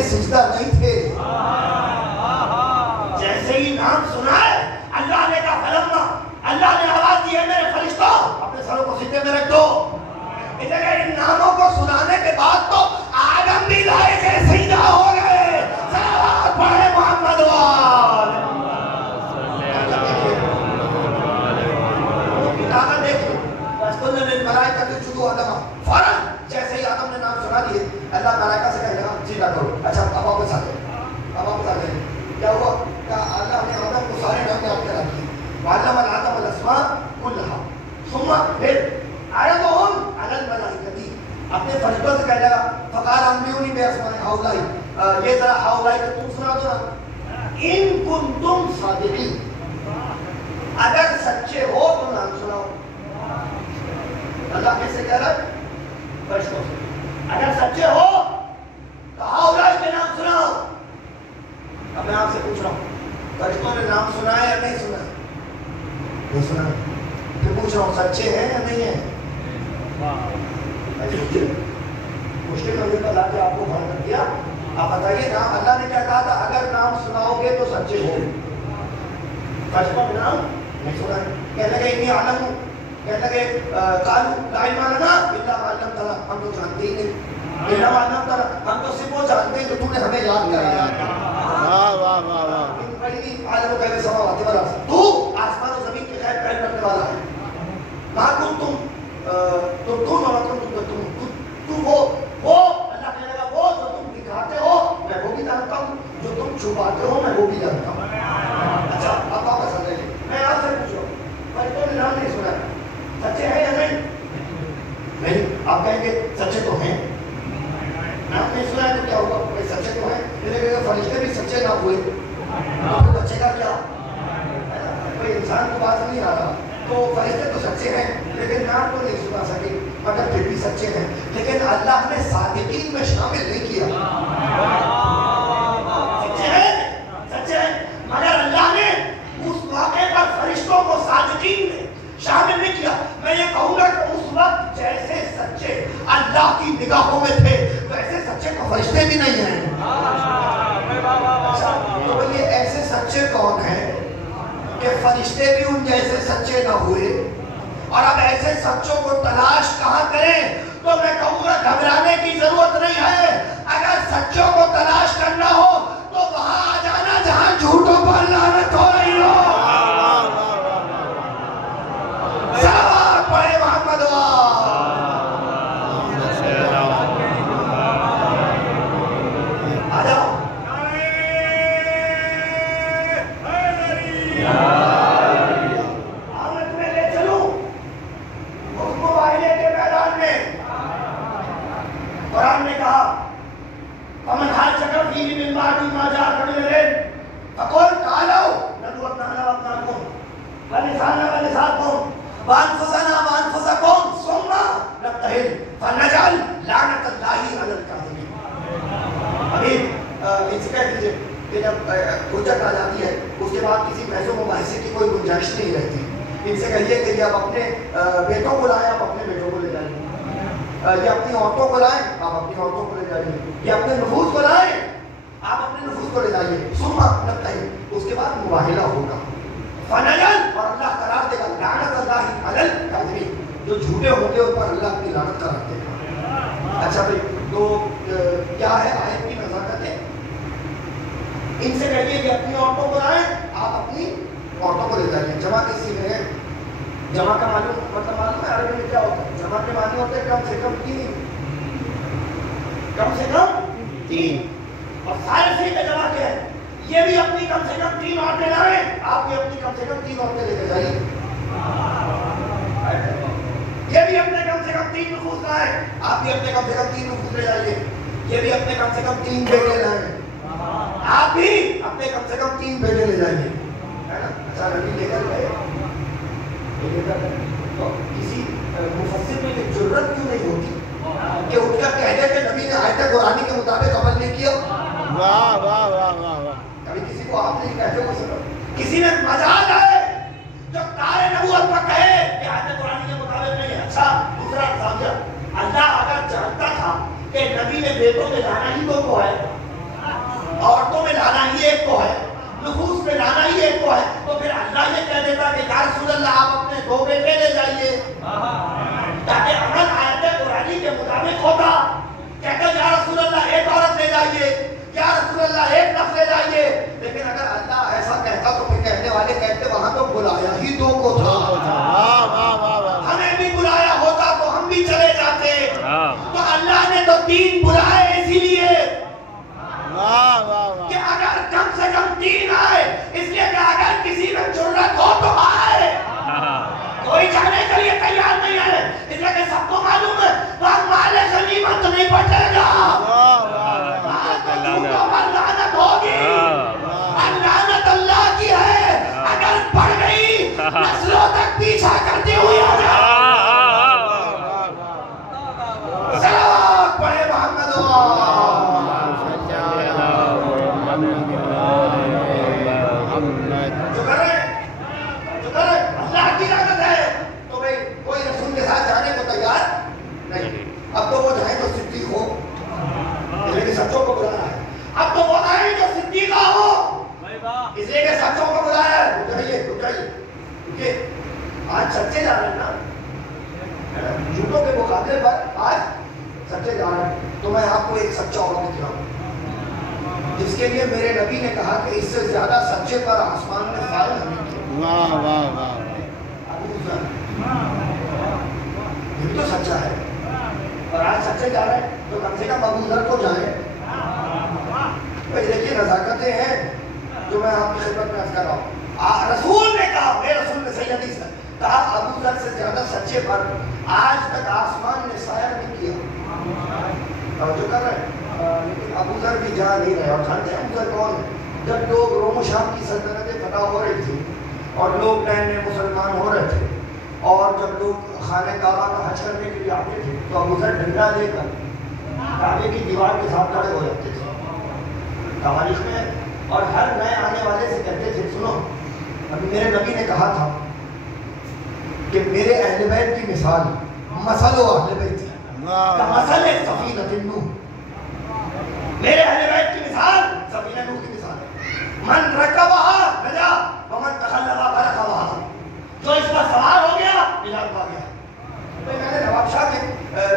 میں سجدہ نہیں تھے. جیسے ہی نام سنا ہے اللہ نے کہا فلما، اللہ نے آواز دی ہے میرے فرشتوں اپنے سروں کو سجدے میں رکھ دو. اس لیے ان ناموں کو سنانے کے بعد تو آدم بھی لائے سے سجدہ ہو گئے. صلوات پڑھے محمد وال. طاقت دیکھیں رسول نے ملائکہ کے جدو آدم فوراً جیسے ہی آدم نے نام سنا دیے اللہ ملائکہ سے کہے گا سجدہ کرو. اچھا اب واپس آ گئے، اب واپس آ گئے. کیا ہوا؟ کہا اللہ نے آدم کو سارے نام یاد کرا دیے. وعلم آدم الاسماء كلها ثم پھر عرضهم على الملائکة اپنے فرشتوں سے کہے گا فقال انبئونی باسماء هؤلاء، یہ ذرا هؤلاء کو تم سنا دو نا. ان کنتم صادقین، اگر سچے ہو تو نام سناؤ. اللہ کیسے کہہ رہا ہے؟ فرشتوں سے اگر سچے ہو تو ہؤلاء کے نام سناؤ. اب میں آپ سے پوچھ رہا ہوں فرشتوں نے نام سنا ہے یا نہیں سنا ہے؟ نہیں سنا. پھر پوچھ رہا ہوں سچے ہیں یا نہیں ہیں؟ مشکل نظر پر لا کے آپ کو بھر کر دیا. آپ بتائیے نا اللہ نے کیا کہا تھا اگر نام سناؤ گے تو سچے ہو. فرشتوں کے نام نہیں سنا ہے. کہنے لگے انی عالم ہوں، کہنے لگے قالوا لا علم لنا الا ما علمتنا، ہم تو جانتے ہی نہیں. الا ما علمتنا، ہم تو صرف وہ جانتے ہیں جو تو نے ہمیں یاد کرایا. واہ واہ واہ واہ. عالم غیب السماوات والارض، تو آسمان و زمین کے غیب کا علم رکھنے والا ہے. ما کنتم تبدون وما کنتم تکتمون، تو وہ اللہ کہنے لگا وہ جو تم دکھاتے ہو میں وہ بھی جانتا ہوں، جو تم چھپاتے ہو میں وہ بھی جانتا ہوں. اچھا اب واپس آ جائیے. میں آپ سے پوچھ رہا ہوں فرشتوں نے نام نہیں سنا ہے، سچے ہیں یا نہیں؟ نہیں. آپ کہیں گے سچے تو ہیں. نام نہیں سنا ہے تو کیا ہوگا؟ سچے تو ہیں. لیکن فرشتے بھی سچے نہ ہوئے تو بچے کا کیا؟ کوئی انسان کو بات نہیں آ رہا. تو فرشتے تو سچے ہیں لیکن نام تو نہیں سنا سکے مگر پھر بھی سچے ہیں. لیکن اللہ نے صادقین میں شامل نہیں کیا. سچے ہیں، سچے ہیں، مگر اللہ نے اس واقعے پر فرشتوں کو صادقین میں شامل نہیں کیا. میں یہ کہوں گا کہ اس وقت جیسے سچے اللہ کی نگاہوں میں تھے ویسے سچے تو فرشتے بھی نہیں ہیں. تو یہ ایسے سچے کون ہیں کہ فرشتے بھی ان جیسے سچے نہ ہوئے؟ اور اب ایسے سچوں کو تلاش کہاں کریں؟ تو میں کہوں گا گھبرانے کی ضرورت نہیں ہے. اگر سچوں کو تلاش کرنا ہو تو وہاں آ جانا جہاں جھوٹوں پر لعنت ہو رہی ہو. صلوات پڑھے محمد قرآن نے کہا فمن حاجك فيه من بعد ما جاءك من العلم فقل تعالوا ندعو أبناءنا وأبناءكم ونساءنا ونساءكم وأنفسنا وأنفسكم ثم نبتهل فنجعل لعنة الله على الكاذبين. ابھی ان سے کہہ دیجیے کہ جب حجت آ جاتی ہے اس کے بعد کسی بحث و مباحثے کی کوئی گنجائش نہیں رہتی. ان سے کہیے کہ یہ اپنے بیٹوں کو لائیں آپ اپنے بیٹوں کو لے جائیں. یہ اپنی عورتوں کو لائیں آپ اپنی عورتوں کو لے جائیے. یہ اپنے نفوس کو لائیں آپ اپنے نفوس کو لے جائیے. ثم نبتہل، اس کے بعد مباہلہ ہوگا. فنجعل، اور اللہ قرار دے گا لعنت اللہ علی الکاذبین، جو جھوٹے ہوں گے ان پر اللہ اپنی لعنت قرار دے گا. اچھا بھائی تو کیا ہے آیت کی نزاکت ہے؟ ان سے کہیے کہ اپنی عورتوں کو لائیں آپ اپنی عورتوں کو لے جائیے. جمع کسی میں ہے؟ جمع کا مطلب معلوم ہے عربی میں کیا ہوتا ہے؟ جمع کے معنی ہوتے ہیں کم سے کم 3، کم سے کم 3. اور سارے سے کا جمع کیا ہے؟ یہ بھی اپنی کم سے کم 3 عورتیں لائیں آپ بھی اپنی کم سے کم 3 عورتیں لے کے جائیے. یہ بھی اپنے کم سے کم 3 نفوس لائیں آپ بھی اپنے کم سے کم 3 نفوس لے جائیے. یہ بھی اپنے کم سے کم 3 بیٹے لائیں آپ بھی اپنے کم سے کم 3 بیٹے لے جائیے. اچھا نبی لے کر گئے تو کسی مفسر میں یہ جرت کیوں نہیں ہوتی کہ اٹھ کر کہہ دے کہ نبی نے آیت قرآنی کے مطابق عمل نہیں کیا؟ واہ واہ واہ واہ واہ. کبھی کسی کو آپ نہیں کہتے ہو سکتا کسی نے مجال ہے جو تارے نبوت پر کہے کہ آیت قرآنی کے مطابق نہیں ہے. اچھا دوسرا سمجھا اللہ اگر چاہتا تھا کہ نبی نے بیٹوں میں جانا ہی تو ہے دو بیٹے لے جائیے تاکہ عمل آیت قرآنی کے مطابق ہوتا. کہتا یا رسول اللہ ایک عورت لے جائیے, یا رسول اللہ ایک نفس لے جائیے. لیکن اگر اللہ ایسا کہتا تو پھر کہنے والے کہتے وہاں تو بلایا ہی دو کو تھا, ہمیں بھی بلایا ہوتا تو ہم بھی چلے جاتے. تو اللہ نے تو تین بلائے اسی لیے کہ اگر کم سے کم تین آئے, اس لیے کہ اگر کسی میں ضرورت ہو تو آئے. کوئی جانے کے لیے تیار نہیں ہے, اس لیے کہ سب کو معلوم ہے وہاں مال غنیمت نہیں بٹے گا, لعنت ہوگی. لعنت اللہ کی ہے, اگر پڑ گئی نسلوں تک پیچھا کرتی ہوئی آ جائے. صلوات پڑھے محمد جو کرے اللہ کی لعنت ہے. تو بھئی کوئی رسول کے ساتھ جانے کو تیار نہیں. اب تو وہ جائیں تو صدیق ہو, لیکن سچوں کو بلانا ہے. اب تو وہ آئے جو صدیقہ ہو, اس لیے کہ سچوں کو بلایا ہے. اٹھائیے کیونکہ آج سچے جا رہے ہیں نا, جھوٹوں کے مقابلے پر آج سچے جا رہے ہیں. تو میں آپ کو ایک سچا اور دکھاؤں جس کے لیے میرے نبی نے کہا کہ اس سے زیادہ سچے پر آسمان میں فائل نہیں کیا. یہ تو سچا ہے, اور آج سچے جا رہے ہیں تو کم سے کم ابو ذر کو جائیں. بھائی دیکھیے رضاکتیں ہیں جو میں آپ کی خدمت میں عرض کر رہا ہوں. رسول نے کہا, میرے رسول نے صحیح حدیث ہے کہا ابو ذر سے زیادہ سچے پر آج تک آسمان نے سایہ نہیں کیا. توجہ کر رہے ہیں, لیکن ابو ذر بھی جا نہیں رہے. اور جانتے ہیں ابو ذر کون ہے؟ جب لوگ روم و شام کی سلطنتیں فتح ہو رہی تھی اور لوگ نئے نئے مسلمان ہو رہے تھے, اور جب لوگ خانہ کعبہ کا حج کرنے کے لیے آتے تھے تو ابو ذر ڈنڈا لے کر کعبے کی دیوار کے ساتھ کھڑے ہو جاتے تھے تاریخ میں. اور ہر نئے آنے والے سے کہتے تھے سنو, ابھی میرے نبی نے کہا تھا کہ میرے اہل بیت کی مثال مثل اہل بیت مثل سفینۃ نوح. میرے اہل بیت کی مثال سفینہ نوح کی مثال ہے. من رکبها نجا ومن تخلف غرقها. جو اس پر سوار ہو گیا نجات پا گیا. میں نے نواب شاہ کے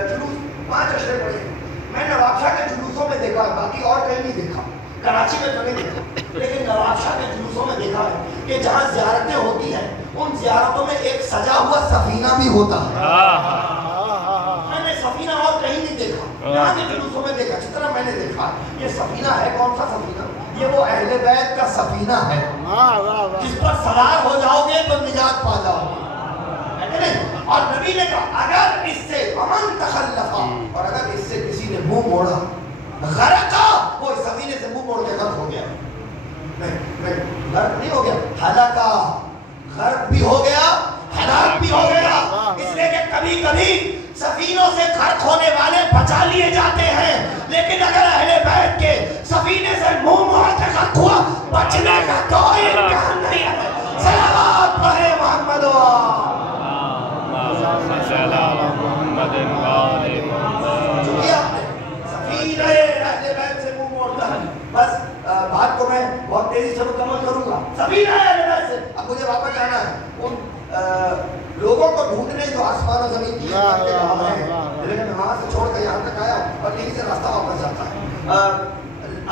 جلوس 5 اشرے پڑھے, میں نواب شاہ کے جلوسوں میں دیکھا, باقی اور کہیں نہیں دیکھا, کراچی میں تو نہیں دیکھا, لیکن نواب شاہ کے جلوسوں میں دیکھا ہے کہ جہاں زیارتیں ہوتی ہیں ان زیارتوں میں ایک سجا ہوا سفینہ بھی ہوتا ہے. میں نے سفینہ اور کہیں نہیں دیکھا, یہاں کے جلوسوں میں دیکھا. جس طرح میں نے دیکھا یہ سفینہ ہے, کون سا سفینہ؟ یہ وہ اہل بیت کا سفینہ ہے جس پر سوار ہو جاؤ گے تو نجات پا جاؤ گے. اور نبی نے کہا اگر اس سے امن تخلفا, اور اگر اس سے کسی نے منہ موڑا, غرقا, وہ اس سفینے سے منہ موڑ کے غرق ہو گیا. نہیں غرق نہیں ہو گیا, ہلاکا, غرق بھی ہو گیا, ہلاک بھی ہو گیا. اس لیے کہ کبھی کبھی سفینوں سے غرق ہونے والے بچا لیے جاتے ہیں, لیکن اگر اہل بیت کے سفینے سے منہ موڑ کے غرق ہوا, بچنے کا کوئی امکان نہیں ہے. صلوات پڑھے محمد بس بات کو میں بہت تیزی سے مکمل کروں گا. سفینہ ہے سے اب مجھے واپس جانا ہے ان لوگوں کو ڈھونڈنے جو آسمان و زمین کی لیکن وہاں سے چھوڑ کر یہاں تک آیا اور یہیں سے راستہ واپس جاتا ہے.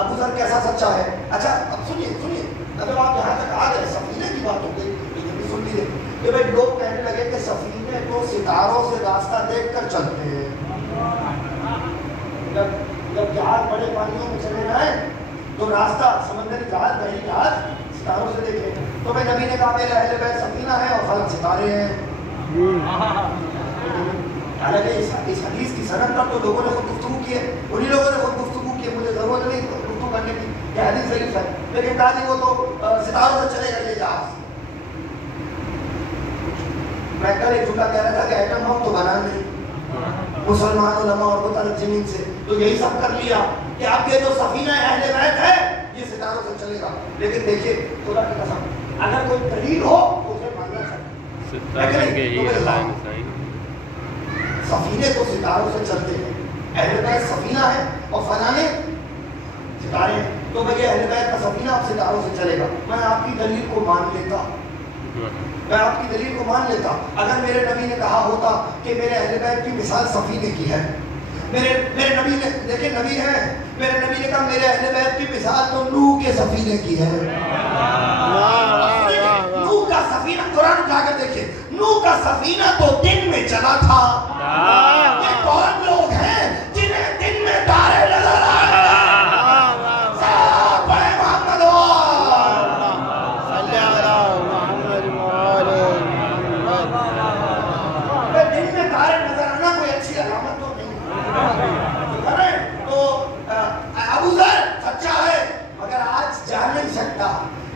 ابو ذر کیسا سچا ہے؟ اچھا اب سنیے, اگر آپ یہاں تک آ گئے, سفینے کی بات ہو گئی, یہ بھی سن لیجیے کہ بھائی لوگ کہنے لگے کہ سفینے کو ستاروں سے راستہ دیکھ کر چلتے ہیں. جب جہاز بڑے پانیوں میں چلے جائیں تو راستہ سمندری جہاز, بحری جہاز ستاروں سے دیکھیں. تو میں نبی نے کہا میرے اہل بیت سفینہ ہے اور فلک ستارے ہیں. حالانکہ اس حدیث کی سند پر تو لوگوں نے خود گفتگو کی ہے, انہی لوگوں نے خود گفتگو کی ہے, مجھے ضرورت نہیں گفتگو کرنے کی, یہ حدیث ضعیف ہے. لیکن کہا جی وہ تو ستاروں سے چلے گا یہ جہاز. میں کل ایک جھوٹا کہہ رہا تھا کہ ایٹم بم تو بنا نہیں, مسلمان علماء اور مترجمین سے تو یہی سب کر لیا کہ آپ کے جو سفینہ اہل بیت ہے یہ ستاروں سے چلے گا. لیکن دیکھیے خدا کی قسم, اگر کوئی دلیل ہو تو اسے ماننا چاہیے. سفینے تو ستاروں سے چلتے ہیں, اہل بیت سفینہ ہے اور فلانے ستارے ہیں, تو بھئی اہل بیت کا سفینہ اب ستاروں سے چلے گا. میں آپ کی دلیل کو مان لیتا میں آپ کی دلیل کو مان لیتا اگر میرے نبی نے کہا ہوتا کہ میرے اہل بیت کی مثال سفینے کی ہے. میرے نبی نے دیکھیں نبی ہے, میرے نبی نے کہا میرے اہل بیت کی مثال تو نوح کے سفینے کی ہے. نوح کا سفینہ قرآن اٹھا کر دیکھیں, نوح کا سفینہ تو دن میں چلا تھا. یہ کون لوگ ہیں جنہیں دن میں تارے نظر آئے؟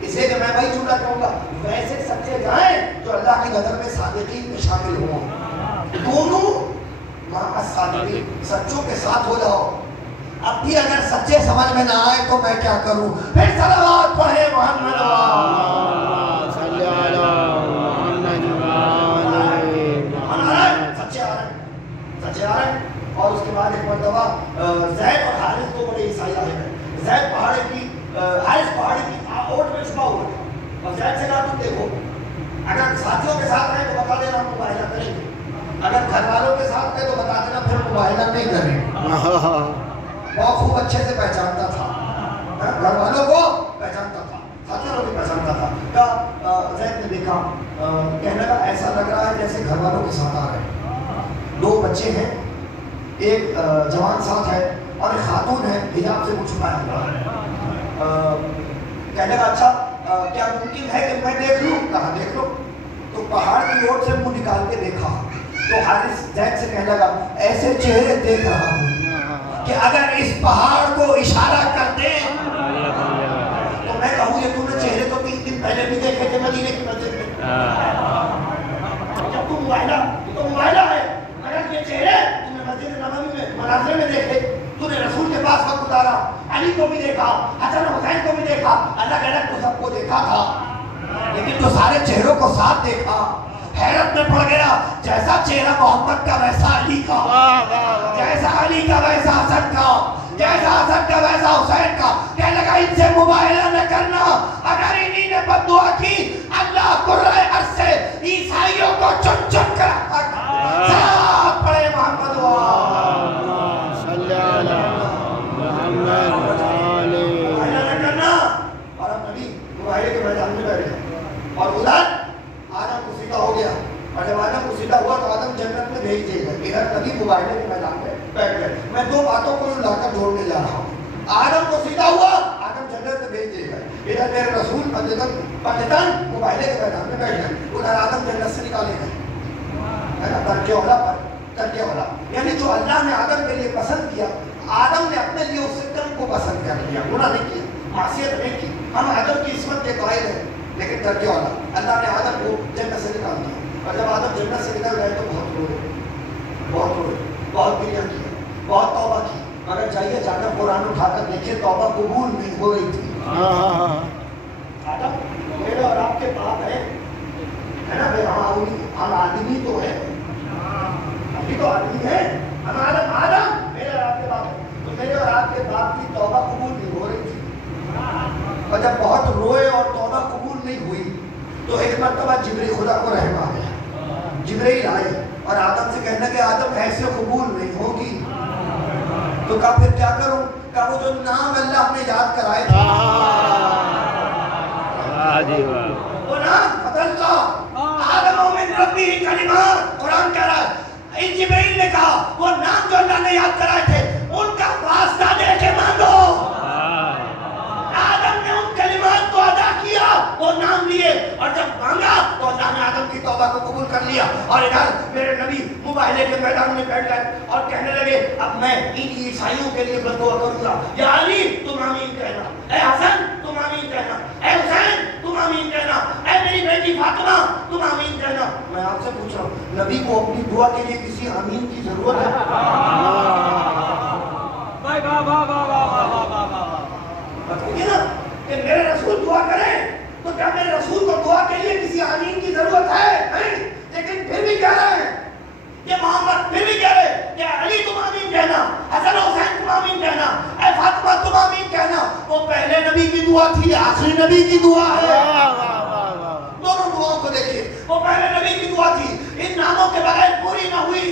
اسے کہ میں وہی جھوٹا کہوں گا, ویسے سچے جائیں جو اللہ کی نظر میں صادقین میں شامل ہوں. دونوں صادقین سچوں کے ساتھ ہو جاؤ. اب بھی اگر سچے سمجھ میں نہ آئے تو میں کیا کروں؟ پھر صلوات پڑھے محمد سچے آ رہے ہیں. اور اس کے بعد ایک مرتبہ زید اور حارث کو بڑے عیسائی آئے ہیں. زید پہاڑی کی حارث پہاڑی کی اوٹ میں چھپا ہوا تھا اور زید سے کہا تم دیکھو اگر ساتھیوں کے ساتھ رہے تو بتا دینا ہم مباہلہ کریں گے, اگر گھر والوں کے ساتھ رہے تو بتا دینا پھر مباہلہ نہیں کریں گے. بہت خوب اچھے سے پہچانتا تھا, گھر والوں کو پہچانتا تھا, ساتھیوں کو بھی پہچانتا تھا. زید نے دیکھا, کہنے لگا ایسا لگ رہا ہے جیسے گھر والوں کے ساتھ آ رہے ہیں. 2 بچے ہیں, ایک جوان ساتھ ہے اور ایک خاتون ہے حجاب سے منہ چھپایا ہوا ہے. کہنے لگا اچھا کیا ممکن ہے کہ میں دیکھ لوں؟ کہا دیکھ لو. تو پہاڑ کی اوٹ سے منہ نکال کے دیکھا تو حارث زید سے کہنے لگا ایسے چہرے دیکھ رہا ہوں کہ اگر اس پہاڑ کو اشارہ کر دے تو میں کہوں یہ تم نے چہرے تو 3 دن پہلے بھی دیکھے تھے مدینے کی مسجد میں. جب تم موبائلہ ہے, اگر یہ چہرے تم نے مسجد نبوی میں مناظرے میں دیکھے, تو نے رسول کے پاس وقت گزارا, علی کو بھی دیکھا, حسن حسین کو بھی دیکھا, الگ الگ تو سب کو دیکھا تھا, لیکن تو سارے چہروں کو ساتھ دیکھا. حیرت میں پڑ گیا, جیسا چہرہ محمد کا ویسا علی کا, جیسا علی کا ویسا حسن کا, جیسا حسن کا ویسا حسین کا. کہنے لگا ان سے مباہلہ نہ کرنا, اگر انہی نے بد دعا کی اللہ قرۂ عرض سے عیسائیوں کو چن چن کر ساتھ پڑے محمد اور ادھر آدم کو سیدھا ہو گیا, اور جب آدم کو سیدھا ہوا تو آدم جنت میں بھیج دے گئے. ادھر نبی مباہلے کے میدان میں بیٹھ گئے. میں 2 باتوں کو لا کر جوڑنے جا رہا ہوں. آدم کو سیدھا ہوا, آدم جنت میں بھیج دے گئے. ادھر میرے رسول پنجتن مباہلے کے میدان میں بیٹھ گئے. ادھر آدم جنت سے نکالے گئے, ہے نا, ترک اولا پر ترک اولا. یعنی جو اللہ نے آدم کے لیے پسند کیا, آدم نے اپنے لیے اس سے کم کو پسند کر لیا. گناہ نہیں کیا, معصیت نہیں کی. ہم آدم کی عصمت کے قائل ہیں, لیکن ترک اولا اللہ نے آدم کو جنت سے نکال دیا. اور جب آدم جنت سے نکل گئے تو بہت روئے, بہت گریہ کیا, بہت توبہ کی. مگر جائیے جا کر قرآن اٹھا کر دیکھیے توبہ قبول نہیں ہو رہی تھی. آدم میرے اور آپ کے باپ ہے نا بھائی, ہم آدمی تو ہیں, ابھی تو آدمی ہیں ہم. آدم میرے اور آپ کے باپ ہے, تو میرے اور آپ کے باپ کی توبہ قبول نہیں ہو رہی تھی. اور جب بہت روئے اور توبہ قبول نہیں ہوئی تو ایک مرتبہ جبریل خدا کو رحم آ گیا. جبریل آئے اور آدم سے کہنا کہ آدم ایسے قبول نہیں ہوگی. تو کہا پھر کیا کروں؟ کہا وہ جو نام اللہ نے یاد کرائے تھے وہ نام بدل کا. آدم من ربی کلمات, قرآن کہہ رہا ہے جبریل نے کہا وہ نام جو اللہ نے یاد کرائے تھے ان کا واسطہ دے کے مانگو. آدم نے ان کلمات کو ادا کیا, وہ نام لیے, اور جب مانگا تو اللہ نے آدم کی توبہ کو قبول کر لیا. اور ادھر میرے نبی مباہلے کے میدان میں بیٹھ گئے اور کہنے لگے اب میں ان عیسائیوں کے لیے بد دعا کروں گا. یا علی تم آمین کہنا, اے حسن تم آمین کہنا, اے حسین تم آمین کہنا, اے میری بیٹی فاطمہ تم آمین کہنا. میں آپ سے پوچھ رہا ہوں, نبی کو اپنی دعا کے لیے کسی آمین کی ضرورت ہے؟ بتائیے نا کہ میرے رسول دعا کریں تو کیا میرے رسول کو دعا کے لیے کسی آمین کی ضرورت ہے؟ نہیں. لیکن پھر بھی کہہ رہے ہیں یہ محمد, پھر بھی کہہ رہے کہ علی تم آمین کہنا, حسن حسین تم آمین کہنا, اے فاطمہ تم آمین کہنا. وہ پہلے نبی کی دعا تھی, آخری نبی کی دعا ہے. دونوں دعاؤں کو وہ پہلے نبی کی دعا تھی، ان ناموں کے بغیر پوری نہ ہوئی.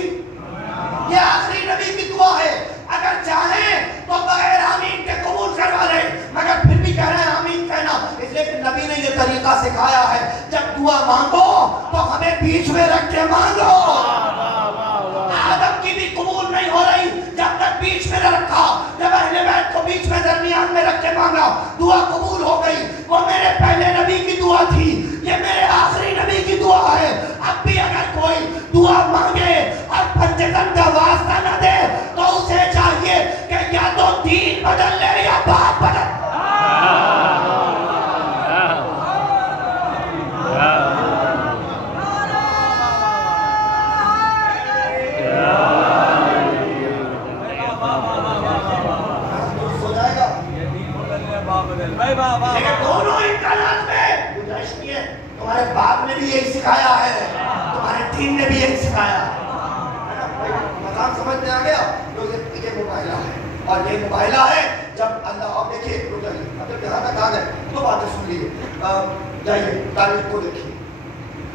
یہ آخری نبی کی دعا ہے. اگر چاہیں تو بغیر آمین کے قبول کروا لیں، مگر پھر بھی کہہ رہے ہیں آمین کہنا، اس لیے کہ نبی نے یہ طریقہ سکھایا ہے جب دعا مانگو تو ہمیں بیچ میں رکھ کے مانگو. آدم کی بھی قبول نہیں ہو رہی جب تک بیچ میں نہ رکھا. جب اہل بیت کو بیچ میں درمیان میں رکھ کے مانگا دعا قبول ہو گئی. وہ میرے پہلے نبی کی دعا تھی، یہ میرے آخری نبی کی دعا ہے. اب بھی اگر کوئی دعا مانگے اور پنجتن کا واسطہ نہ دے تو اسے چاہیے کہ یا تو دین بدل لے یا باپ بدل. لیکن دونوں امکانات میں گنجائش نہیں ہے. تمہارے باپ نے بھی یہی سکھایا ہے، تمہارے دین نے بھی یہی سکھایا ہے. مقام سمجھ میں آ گیا؟ یہ مباہلہ ہے، اور یہ مباہلہ ہے جب اللہ. آپ دیکھیے اگر یہاں تک آ گئے تو باتیں سن لیجیے. جائیے تاریخ کو دیکھیے.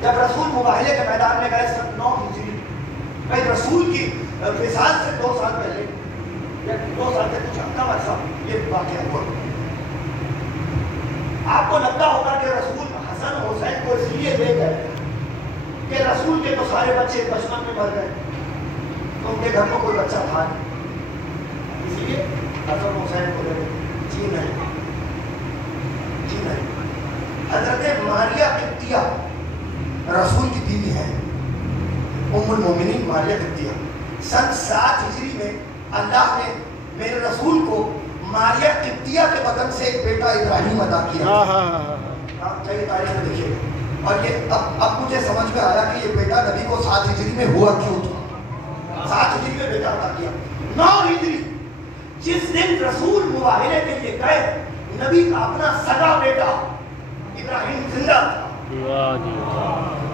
جب رسول مباہلے کے میدان میں گئے سن 9 ہجری، بھائی رسول کی وصال سے 2 سال پہلے یا 2 سال سے کچھ کم عرصہ یہ واقعہ ہوا. آپ کو لگتا ہوگا کہ رسول حسن حسین کو اس لیے لے گئے کہ رسول کے تو سارے بچے بچپن میں مر گئے، تو ان کے گھر میں کوئی بچہ تھا نہیں، اس لیے حسن حسین کو لے گئے. جی نہیں، جی نہیں. حضرت ماریہ قبطیہ رسول کی بیوی ہے، ام المومنین ماریہ قبطیہ. سن 7 ہجری میں اللہ نے میرے رسول کو ماریہ قبطیہ کے بدن سے ایک بیٹا ابراہیم عطا کیا. چاہیے تاریخ میں دیکھیے. اور یہ اب مجھے سمجھ میں آیا کہ یہ بیٹا نبی کو 7 ہجری میں ہوا کیوں تھا. 7 ہجری میں بیٹا عطا کیا. 9 ہجری جس دن رسول مباہلے کے لیے گئے، نبی کا اپنا سگا بیٹا ابراہیم زندہ تھا،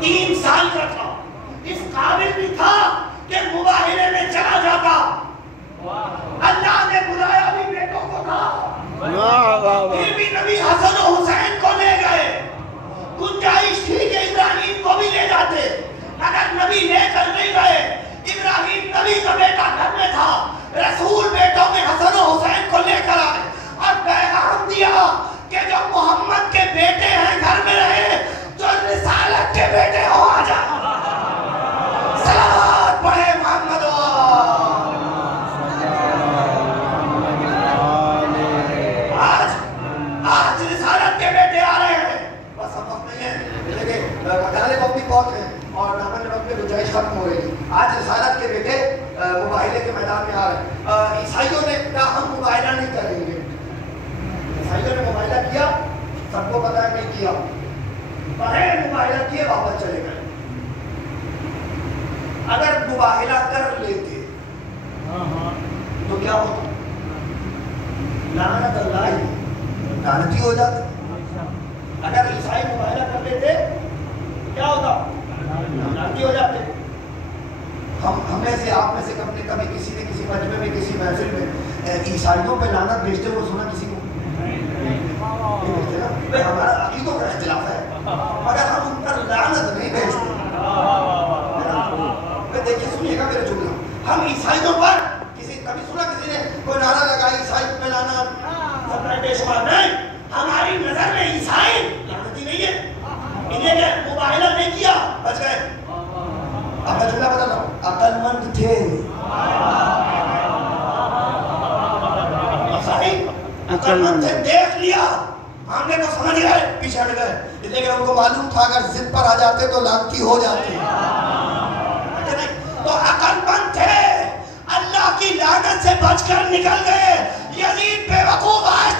3 سال کا تھا، اس قابل بھی تھا کہ مباہلے میں چلا جاتا. اللہ نے بلایا بھی بیٹوں کو تھا، پھر بھی نبی حسن و حسین کو لے گئے. گنجائش تھی کہ ابراہیم کو بھی لے جاتے، اگر نبی لے کر نہیں گئے. ابراہیم نبی کا بیٹا گھر میں تھا، رسول بیٹوں میں حسن و حسین کو لے کر آئے اور پیغام دیا کہ جو محمد کے بیٹے ہیں گھر میں رہے، جو رسالت کے بیٹے ہو آ جا. صلوات پڑھے محمد. آج رسالت کے بیٹے آ رہے ہیں، بس اب وقت نہیں ہے، لیکن اگلے وقت بھی بہت ہے اور نامن وقت میں گنجائش ختم ہو رہی ہے. آج رسالت کے بیٹے مباہلے کے میدان میں آ رہے ہیں. عیسائیوں نے کہا ہم مباہلہ نہیں کریں گے. عیسائیوں نے مباہلہ کیا، سب کو پتا ہے نہیں کیا، بغیر مباہلہ کیے واپس چلے گئے. اگر مباہلہ کر لیتے تو کیا ہوتا؟ لعنت اللہ لعنتی ہو جاتے. اگر عیسائی مباہلہ کر لیتے کیا ہوتا؟ لعنتی ہو جاتے. ہم میں سے آپ میں سے کبھی کسی نے کسی مجمع میں کسی محفل میں عیسائیوں پہ لعنت بھیجتے ہوئے سنا کسی کو؟ نہیں بھیجتے نا. ہمارا عقیدوں کا اختلاف ہے مگر ہم ان پر لعنت نہیں بھیجتے. دیکھیے سنیے گا میرا جملہ. ہم عیسائیوں پر کبھی سنا کسی نے کوئی نعرہ لگائی عیسائی پہ لعنت سب نے پیش کیا؟ نہیں. ہماری نظر میں عیسائی لعنتی نہیں ہے. انہیں کہ مباہلہ نہیں کیا بچ گئے. اب میں جملہ بتا رہا ہوں. عقل مند تھے عیسائی، عقل مند تھے. دیکھ لیا معاملے کو سمجھ گئے، پیچھے ہٹ گئے. لیکن ان کو معلوم تھا اگر ضد پر آ جاتے تو لعنتی ہو جاتے. تو عقل مند تھے، اللہ کی لعنت سے بچ کر نکل گئے. یزید بے وقوف آج